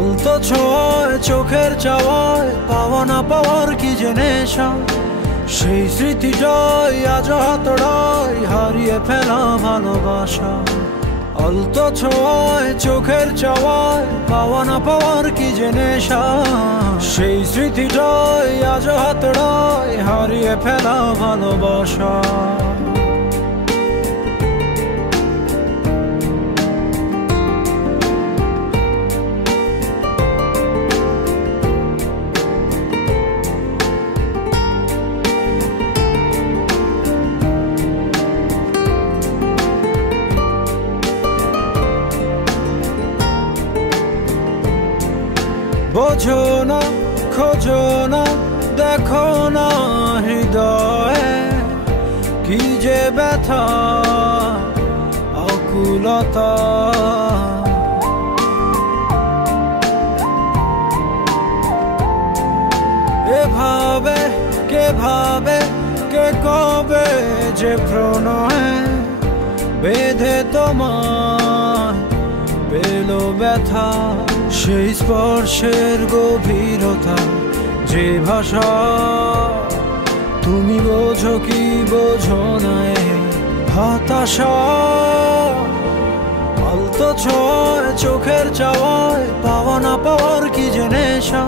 আলতো ছোঁয়ায় চোখের চাওয়ায় পাওয়া না পাওয়ার কি যে নেশা, সেই স্মৃতিটাই আজ হাতড়ায় হারিয়ে ফেলা ভালোবাসা। আলতো ছোঁয়ায় চোখের চাওয়ায় পাওয়া না পাওয়ার কি যে নেশা, সেই স্মৃতিটাই আজ হাতড়ায় হারিয়ে ফেলা ভালোবাসা। বোঝো না, খোঁজো না, দেখো না হৃদয়ে কি যে ব্যথা আকুলতা। এভাবে কে ভাবে, কে কবে যে প্রণয়ে বেঁধে তোমায় পেল ব্যথা। সেই স্পর্শের গভীরতা, যে ভাষা তুমি বোঝো কি বোঝো না হতাশা। আলতো ছোঁয়ায় চোখের চাওয়ায় পাওয়া না পাওয়ার কি যে নেশা,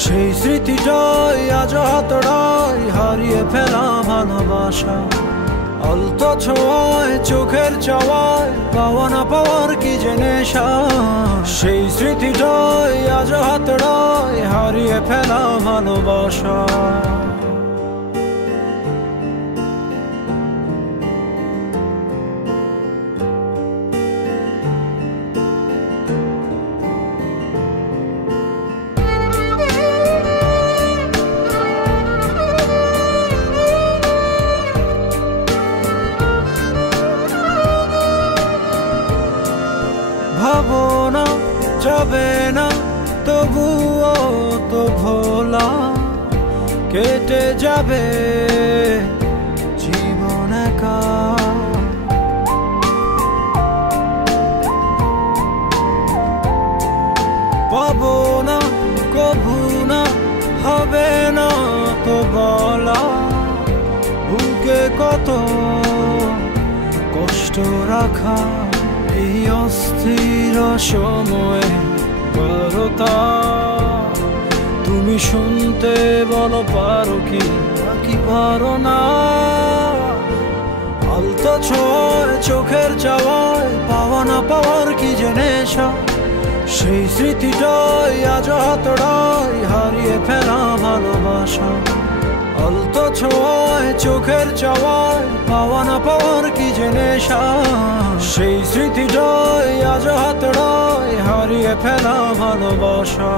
সেই স্মৃতিটাই আজ হাতড়ায় হারিয়ে ফেলা ভালোবাসা। আলতো ছোঁয়ায় চোখের চাওয়ায় পাওয়া না পাওয়ার কি যে নেশা, সেই স্মৃতিটাই আজ হাতড়ায় হারিয়ে ফেলা ভালোবাসা। ভাবো না, যাবে না, তবুও তো ভোলা কেটে যাবে জীবন একা। পাবো না, কভু না, হবে না তো বলা, বুকে কত কষ্ট রাখা এই অস্থির সময়ে বারতা। তুমি শুনতে বলো পারো কি নাকি পারো না। আলতো ছোঁয়ায় চোখের চাওয়ায় পাওয়া না পাওয়ার কি যে নেশা, সেই স্মৃতিটাই আজ হাতড়ায় হারিয়ে ফেলা ভালোবাসা। আলতো ছোঁয়ায় চোখের চাওয়ায় পাওয়া না পাওয়ার কি যে নেশা, সেই স্মৃতিটাই আজ হাতড়ায় হারিয়ে ফেলা ভালোবাসা।